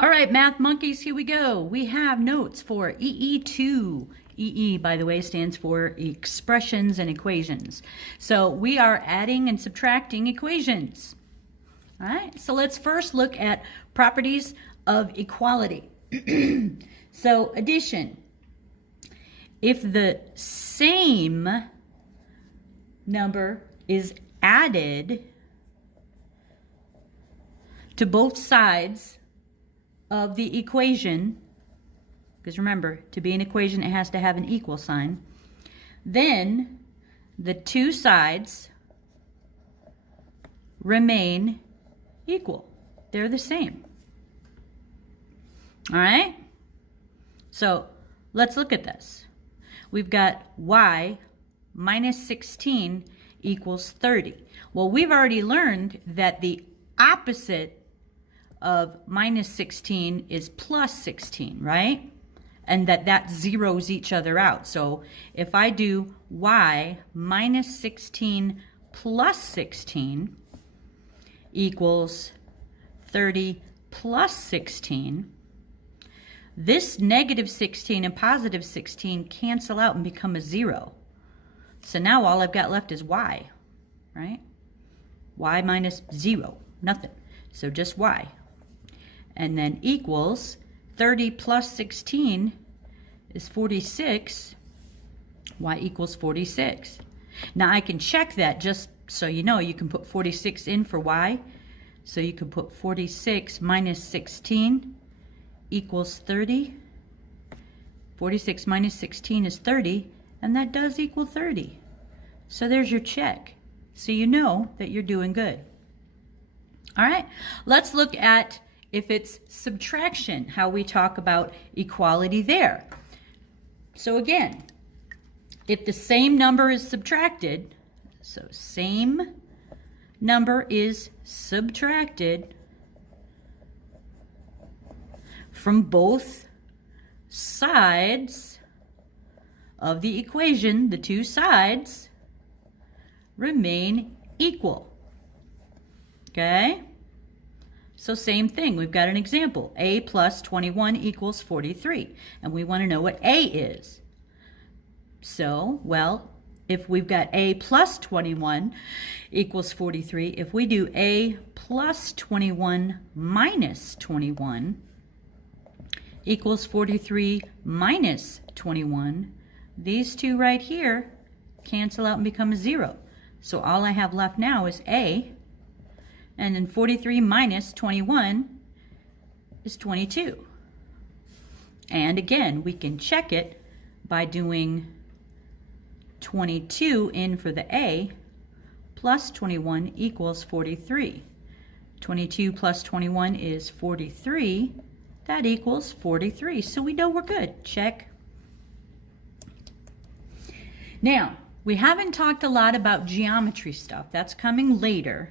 All right, math monkeys, here we go. We have notes for EE2. EE, by the way, stands for expressions and equations. So we are adding and subtracting equations. All right, so let's first look at properties of equality. So addition. If the same number is added to both sides of the equation, because remember, to be an equation, it has to have an equal sign, then the two sides remain equal. They're the same. All right? So let's look at this. We've got y minus 16 equals 30. Well, we've already learned that the opposite of minus 16 is plus 16, right? And that zeros each other out. So if I do y minus 16 plus 16 equals 30 plus 16, this negative 16 and positive 16 cancel out and become a 0. So now all I've got left is y, right? Y minus 0, nothing. So just y. And then equals 30 plus 16 is 46. Y equals 46. Now I can check that just so you know. You can put 46 in for y. So you can put 46 minus 16 equals 30. 46 minus 16 is 30, and that does equal 30. So there's your check. So you know that you're doing good. All right, let's look at if it's subtraction, how we talk about equality there. So again, if the same number is subtracted, so same number is subtracted from both sides of the equation, the two sides remain equal. Okay? So same thing, we've got an example. A plus 21 equals 43. And we want to know what A is. So, well, if we've got A plus 21 equals 43, if we do A plus 21 minus 21 equals 43 minus 21, these two right here cancel out and become a 0. So all I have left now is A. And then 43 minus 21 is 22. And again, we can check it by doing 22 in for the A plus 21 equals 43. 22 plus 21 is 43. That equals 43. So we know we're good. Check. Now, we haven't talked a lot about geometry stuff. That's coming later.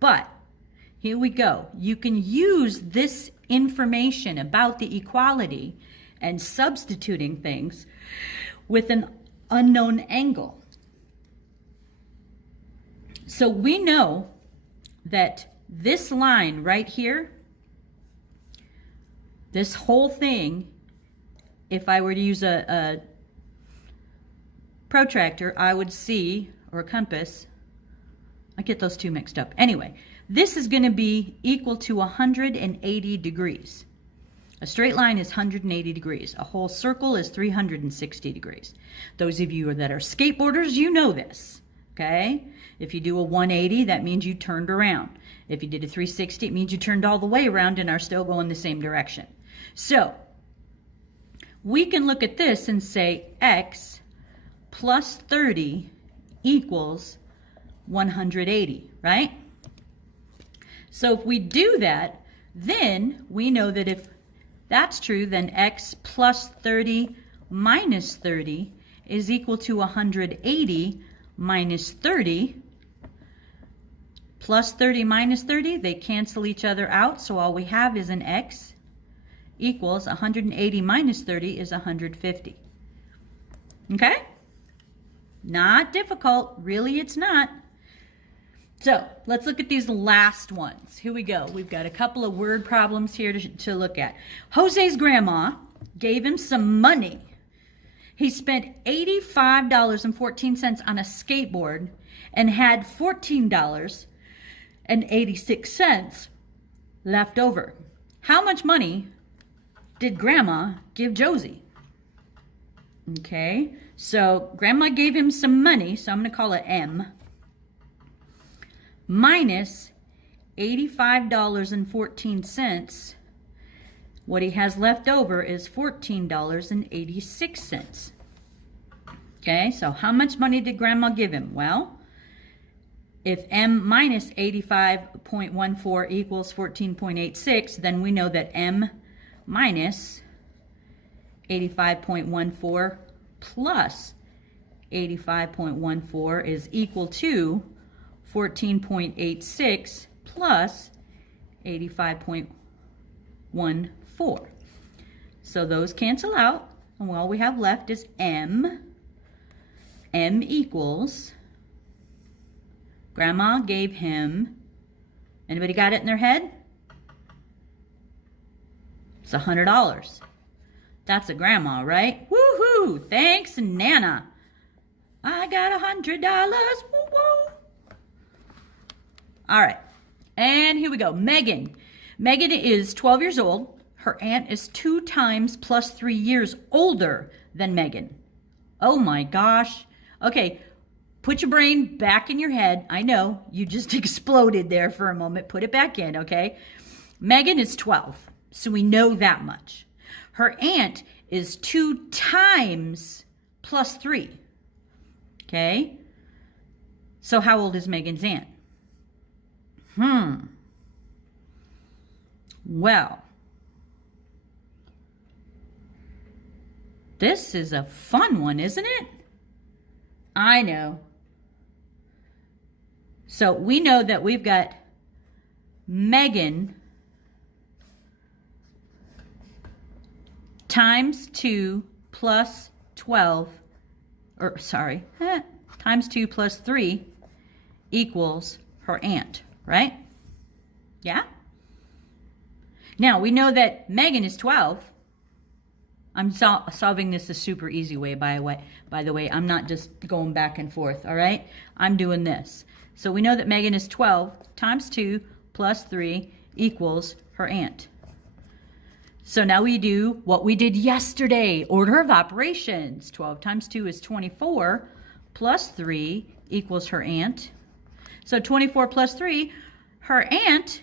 But here we go. You can use this information about the equality and substituting things with an unknown angle. So we know that this line right here, this whole thing, if I were to use a protractor, I would see, or a compass, I get those two mixed up. Anyway, this is going to be equal to 180 degrees. A straight line is 180 degrees. A whole circle is 360 degrees. Those of you that are skateboarders, you know this, okay? If you do a 180, that means you turned around. If you did a 360, it means you turned all the way around and are still going the same direction. So, we can look at this and say x plus 30 equals 180, right? So if we do that, then we know that if that's true, then x plus 30 minus 30 is equal to 180 minus 30. Plus 30 minus 30, they cancel each other out, so all we have is an x equals 180 minus 30 is 150. Okay? Not difficult. Really, it's not. So let's look at these last ones. Here we go. We've got a couple of word problems here to look at. Jose's grandma gave him some money. He spent $85.14 on a skateboard and had $14.86 left over. How much money did grandma give Josie? Okay, so grandma gave him some money, so I'm going to call it M, minus $85.14. What he has left over is $14.86. Okay, so how much money did grandma give him? Well, if M minus 85.14 equals 14.86, then we know that M minus 85.14 plus 85.14 is equal to 14.86 plus 85.14. So those cancel out, and all we have left is M. M equals, grandma gave him, anybody got it in their head? It's $100. That's a grandma, right? Woohoo! Thanks, Nana. I got $100. Woo-woo. All right, and here we go. Megan. Megan is 12 years old. Her aunt is 2 times plus 3 years older than Megan. Oh my gosh. Okay, put your brain back in your head. I know, you just exploded there for a moment. Put it back in, okay? Megan is 12, so we know that much. Her aunt is 2 times plus 3, okay? So how old is Megan's aunt? Well, this is a fun one, isn't it? I know. So we know that we've got Megan times 2 plus 12, or sorry, times 2 plus 3 equals her aunt, right? Yeah? Now, we know that Megan is 12. I'm solving this a super easy way, by the way. I'm not just going back and forth, all right? I'm doing this. So we know that Megan is 12 times 2 plus 3 equals her aunt. So now we do what we did yesterday, order of operations. 12 times 2 is 24, plus 3 equals her aunt. So 24 plus 3, her aunt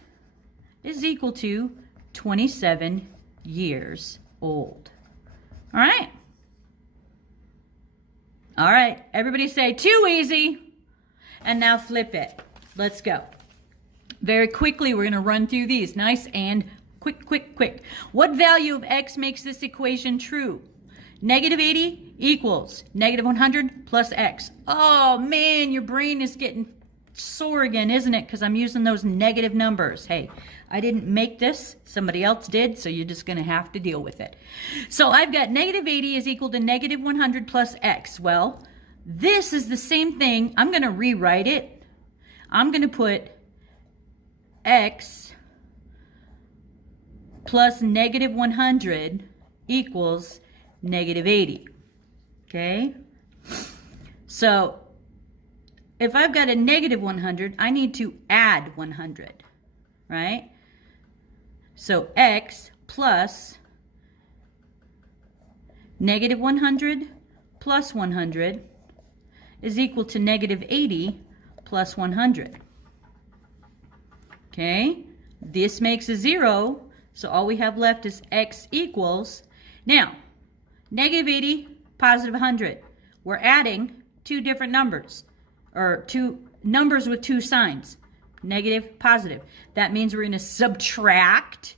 is equal to 27 years old. All right? All right, everybody say, too easy. And now flip it. Let's go. Very quickly, we're going to run through these. Nice and quick. What value of x makes this equation true? Negative 80 equals negative 100 plus x. Oh, man, your brain is getting sore again, isn't it? Because I'm using those negative numbers. Hey, I didn't make this. Somebody else did, so you're just going to have to deal with it. So I've got negative 80 is equal to negative 100 plus x. Well, this is the same thing. I'm going to rewrite it. I'm going to put x plus negative 100 equals negative 80. Okay? So if I've got a negative 100, I need to add 100, right? So x plus negative 100 plus 100 is equal to negative 80 plus 100. Okay? This makes a 0, so all we have left is x equals. Now, negative 80, positive 100. We're adding 2 different numbers, or 2 numbers with 2 signs, negative, positive. That means we're going to subtract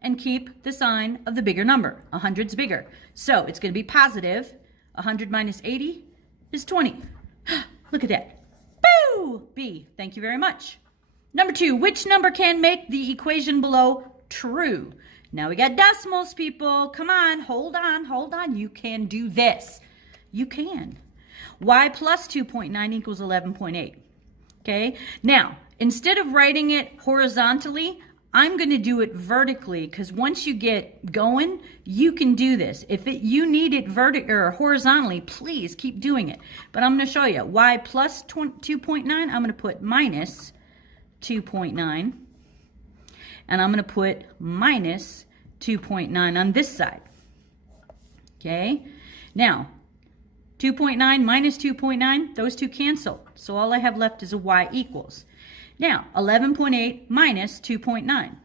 and keep the sign of the bigger number. 100's bigger. So it's going to be positive. 100 minus 80 is 20. Look at that. Boo! B. Thank you very much. Number 2, which number can make the equation below true? Now we got decimals, people. Come on, hold on. You can do this. You can. Y plus 2.9 equals 11.8. Okay, now instead of writing it horizontally, I'm going to do it vertically, because once you get going, you can do this. If you need it vertically or horizontally, please keep doing it. But I'm going to show you y plus 2.9. I'm going to put minus 2.9, and I'm going to put minus 2.9 on this side. Okay, now 2.9 minus 2.9, those two cancel. So all I have left is a y equals. Now, 11.8 minus 2.9.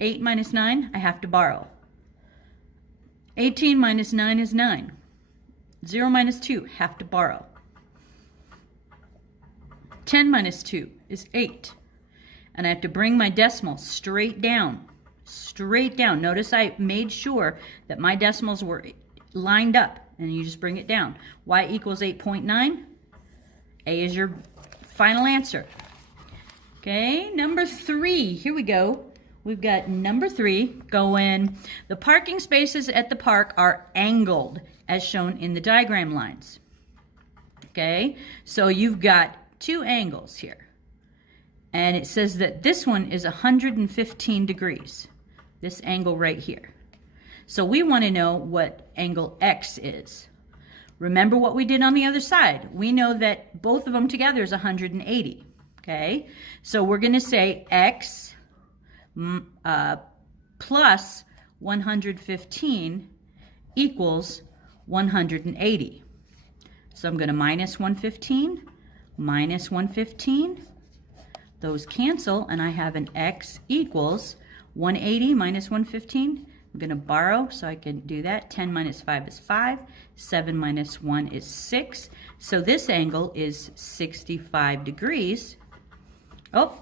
8 minus 9, I have to borrow. 18 minus 9 is 9. 0 minus 2, have to borrow. 10 minus 2 is 8. And I have to bring my decimal straight down. Straight down. Notice I made sure that my decimals were lined up. And you just bring it down. Y equals 8.9. A is your final answer. Okay, number 3. Here we go. We've got number 3 going. The parking spaces at the park are angled as shown in the diagram lines. Okay, so you've got 2 angles here. And it says that this one is 115 degrees. This angle right here. So we want to know what angle X is. Remember what we did on the other side. We know that both of them together is 180. Okay, so we're going to say X plus 115 equals 180. So I'm going to minus 115, minus 115. Those cancel, and I have an X equals 180 minus 115. I'm going to borrow, so I can do that. 10 minus 5 is 5. 7 minus 1 is 6. So this angle is 65 degrees. Oh,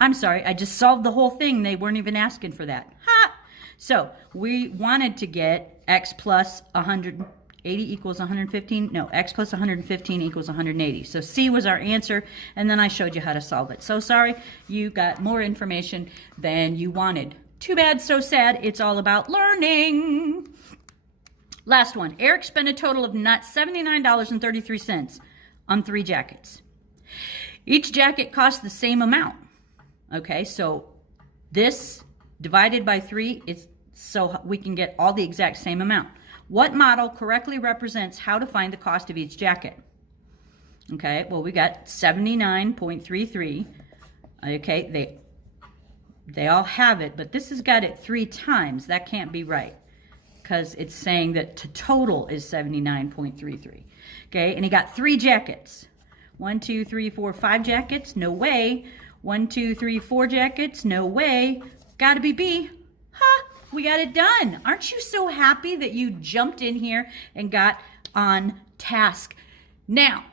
I'm sorry. I just solved the whole thing. They weren't even asking for that. Ha! So we wanted to get X plus 180 equals 115. No, X plus 115 equals 180. So C was our answer, and then I showed you how to solve it. So sorry, you got more information than you wanted. Too bad, so sad. It's all about learning. Last one. Eric spent a total of $79.33 on 3 jackets. Each jacket costs the same amount. Okay, so this divided by 3 is so we can get all the exact same amount. What model correctly represents how to find the cost of each jacket? Okay, well, we got 79.33. Okay, they all have it, but this has got it 3 times. That can't be right, because it's saying that the total is 79.33. Okay, and he got 3 jackets. 1, 2, 3, 4, 5 jackets. No way. 1, 2, 3, 4 jackets. No way. Gotta be B. Ha! We got it done. Aren't you so happy that you jumped in here and got on task? Now,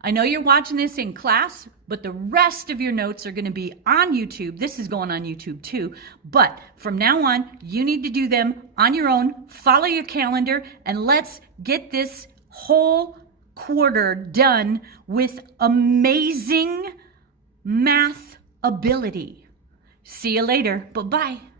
I know you're watching this in class, but the rest of your notes are going to be on YouTube. This is going on YouTube too. But from now on, you need to do them on your own. Follow your calendar, and let's get this whole quarter done with amazing math ability. See you later. Bye-bye.